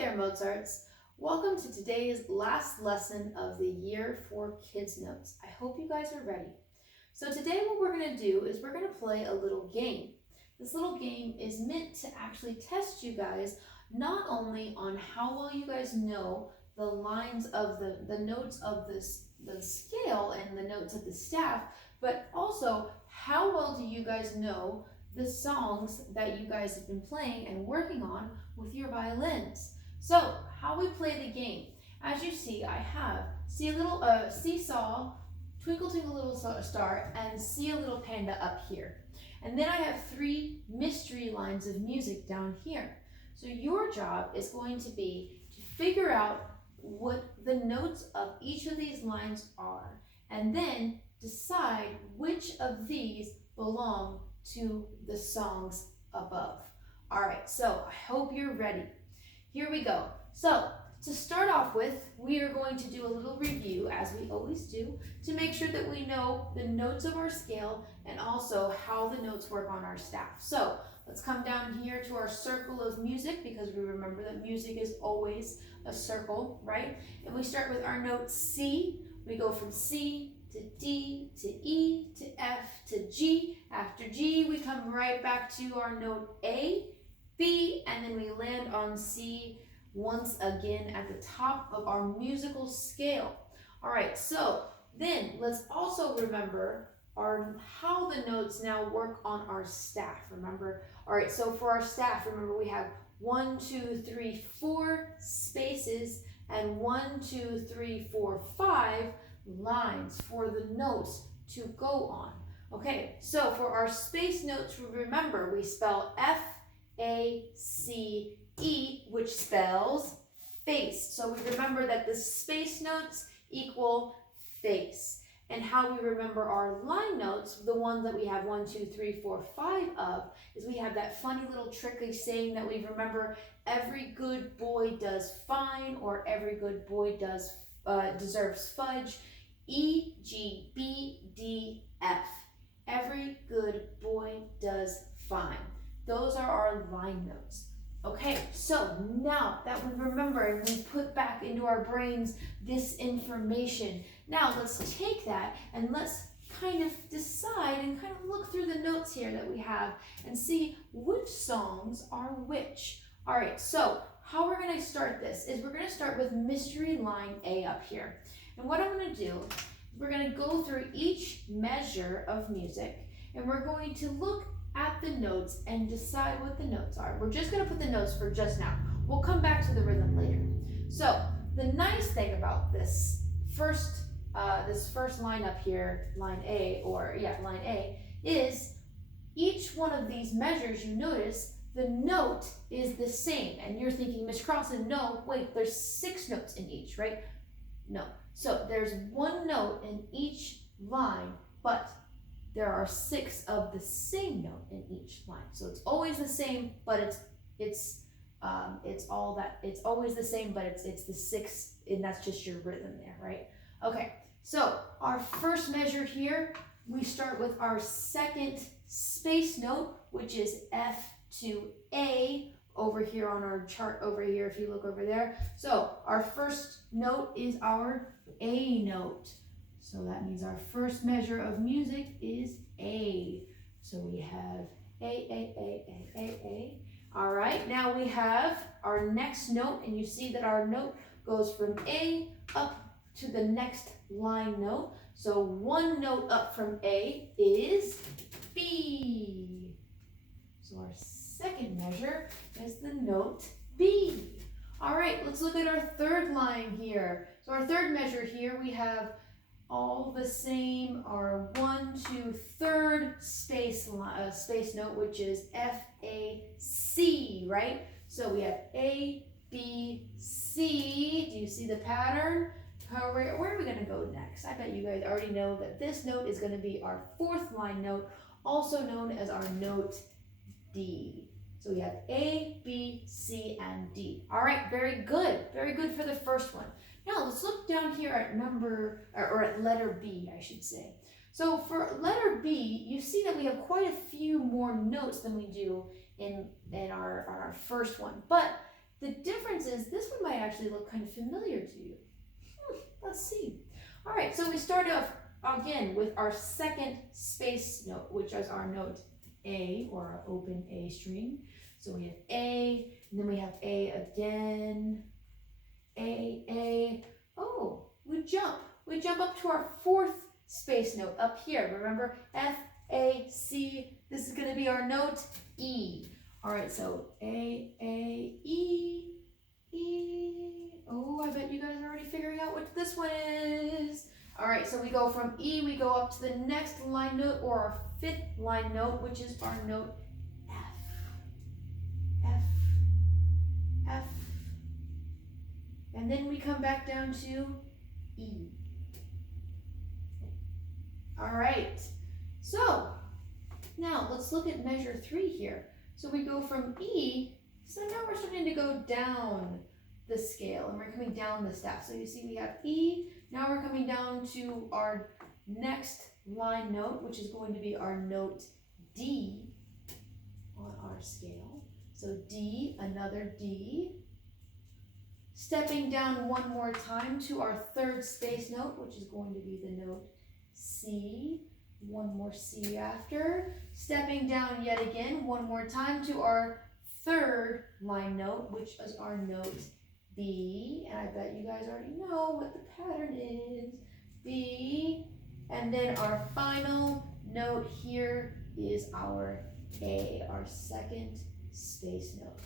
there, Mozarts. Welcome to today's last lesson of the year for Kids Notes. I hope you guys are ready. So today what we're going to do is we're going to play a little game. This little game is meant to actually test you guys not only on how well you guys know the lines of the notes of the scale and the notes of the staff, but also how well do you guys know the songs that you guys have been playing and working on with your violins. So how we play the game, as you see, I have see a little seesaw, twinkle twinkle little star, and see a little panda up here. And then I have 3 mystery lines of music down here. So your job is going to be to figure out what the notes of each of these lines are, and then decide which of these belong to the songs above. All right, so I hope you're ready. Here we go. So to start off with, we are going to do a little review, as we always do, to make sure that we know the notes of our scale and also how the notes work on our staff. So let's come down here to our circle of music, because we remember that music is always a circle, right? And we start with our note C. We go from C to D to E to F to G. After G, we come right back to our note A, B, and then we land on C once again at the top of our musical scale. All right, so then let's also remember how the notes now work on our staff. Remember, all right, so for our staff, remember we have 1, 2, 3, 4 spaces and 1, 2, 3, 4, 5 lines for the notes to go on. Okay, so for our space notes, remember we spell F-A-C-E, which spells face. So we remember that the space notes equal face. And how we remember our line notes, the ones that we have 1, 2, 3, 4, 5 of, is we have that funny little tricky saying that we remember: every good boy does fine, or every good boy deserves fudge. E, G, B, D, F. Every good boy does fine. Those are our line notes. Okay, so now that we remember and we put back into our brains this information, now let's take that and let's kind of decide and kind of look through the notes here that we have and see which songs are which. All right, so how we're going to start this is we're going to start with mystery line A up here. And what I'm going to do, we're going to go through each measure of music and we're going to look at the notes and decide what the notes are. We're just going to put the notes for just now. We'll come back to the rhythm later. So the nice thing about this first line up here, line A, is each one of these measures, you notice the note is the same. And you're thinking, Miss Crossan, no, wait, there's 6 notes in each, right? No. So there's 1 note in each line, but there are 6 of the same note in each line. So it's always the same, but it's always the same, but it's the 6, and that's just your rhythm there, right? Okay. So our first measure here, we start with our second space note, which is F to A, over here on our chart over here, if you look over there. So our first note is our A note. So that means our first measure of music is A. So we have A. All right, now we have our next note, and you see that our note goes from A up to the next line note. So 1 note up from A is B. So our second measure is the note B. All right, let's look at our third line here. So our third measure here, we have all the same, our 1, 2, third space note, which is F-A-C, right? So we have A, B, C. Do you see the pattern? Where are we going to go next? I bet you guys already know that this note is going to be our 4th line note, also known as our note D. So we have A, B, C, and D. All right, very good. Very good for the first one. Now let's look down here at at letter B, I should say. So for letter B, you see that we have quite a few more notes than we do in our first one. But The difference is this one might actually look kind of familiar to you. Let's see. All right, so we start off again with our second space note, which is our note A, or our open A string. So we have A, and then we have A again, A. Oh, we jump. We jump up to our fourth space note up here. Remember, F, A, C. This is going to be our note E. All right, so A, E. Oh, I bet you guys are already figuring out what this one is. All right, so we go from E, we go up to the next line note, or our fifth line note, which is our note F. And then we come back down to E. All right, so now let's look at measure 3 here. So we go from E, so now we're starting to go down the scale, and we're coming down the staff. So you see we have E, now we're coming down to our next line note, which is going to be our note D on our scale. So D, another D. Stepping down one more time to our third space note, which is going to be the note C. One more C after. Stepping down yet again one more time to our third line note, which is our note B. And I bet you guys already know what the pattern is. B. And then our final note here is our A, our second space note.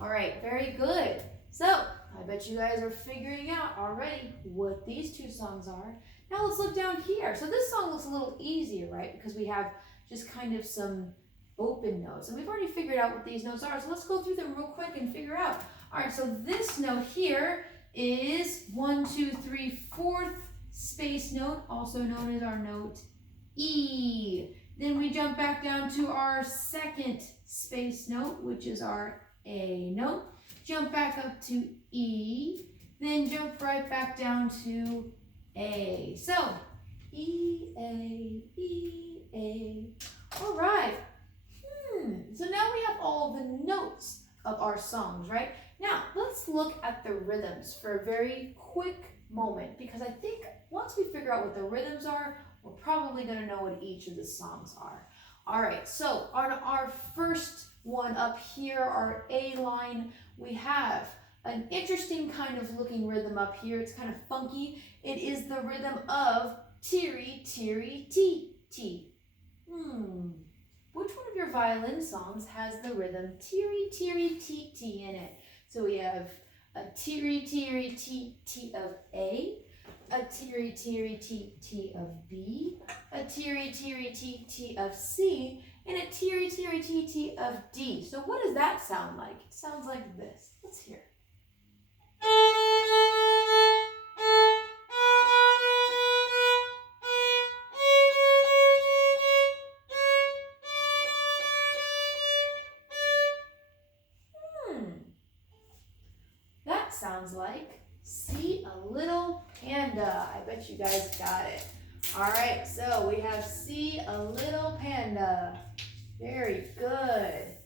All right, very good. So I bet you guys are figuring out already what these two songs are. Now let's look down here. So this song looks a little easier, right? Because we have just kind of some open notes. And we've already figured out what these notes are. So let's go through them real quick and figure out. All right, so this note here is 1, 2, 3, 4th space note, also known as our note E. Then we jump back down to our second space note, which is our A note. Jump back up to E, then jump right back down to A. So, E, A. All right. So now we have all the notes of our songs, right? Now, let's look at the rhythms for a very quick moment, because I think once we figure out what the rhythms are, we're probably going to know what each of the songs are. All right, so on our first one up here, our A line, we have an interesting kind of looking rhythm up here. It's kind of funky. It is the rhythm of teary, teary, tee, tee. Which one of your violin songs has the rhythm teary, teary, tee, tee in it? So we have a teary, teary, tee, tee of A, a teary, teary, tee, tee of B, a teary, teary, tee, tee of C, and a teary, teary, tee, tee of D. So what does that sound like? It sounds like this. Let's hear. That sounds like See a Little Panda. I bet you guys got it. All right, so we have See a Little Panda. Very good.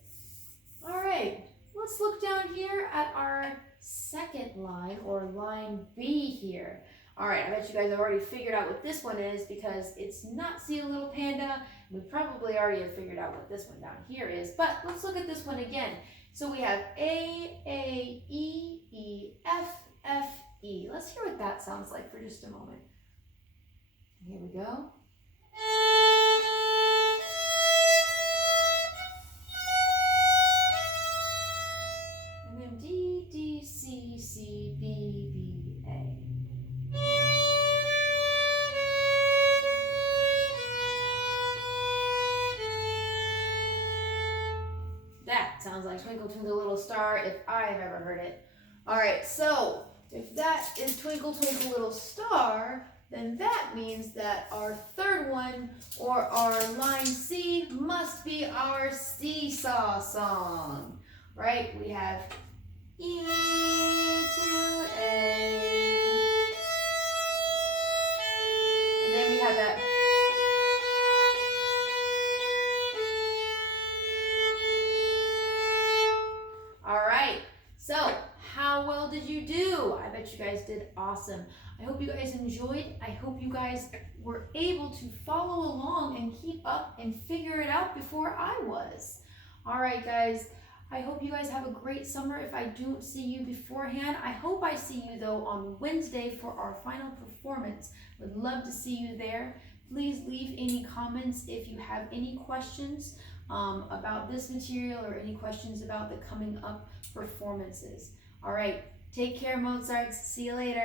All right, let's look down here at our second line, or line B here. All right, I bet you guys have already figured out what this one is, because it's not See a Little Panda. We probably already have figured out what this one down here is, but let's look at this one again. So we have A, E, F, E. Let's hear what that sounds like for just a moment. Here we go. And then D, C, B, A. That sounds like Twinkle Twinkle Little Star if I've ever heard it. All right, so if that is Twinkle Twinkle Little Star, then that means that our third one, or our line C, must be our seesaw song, right? We have E to A, and then we have that. All right, so How well did you do? I bet you guys did awesome. I hope you guys enjoyed. I hope you guys were able to follow along and keep up and figure it out before I was. All right, guys. I hope you guys have a great summer. If I don't see you beforehand, I hope I see you though on Wednesday for our final performance. Would love to see you there. Please leave any comments if you have any questions about this material or any questions about the coming up performances. All right, take care, Mozarts. See you later.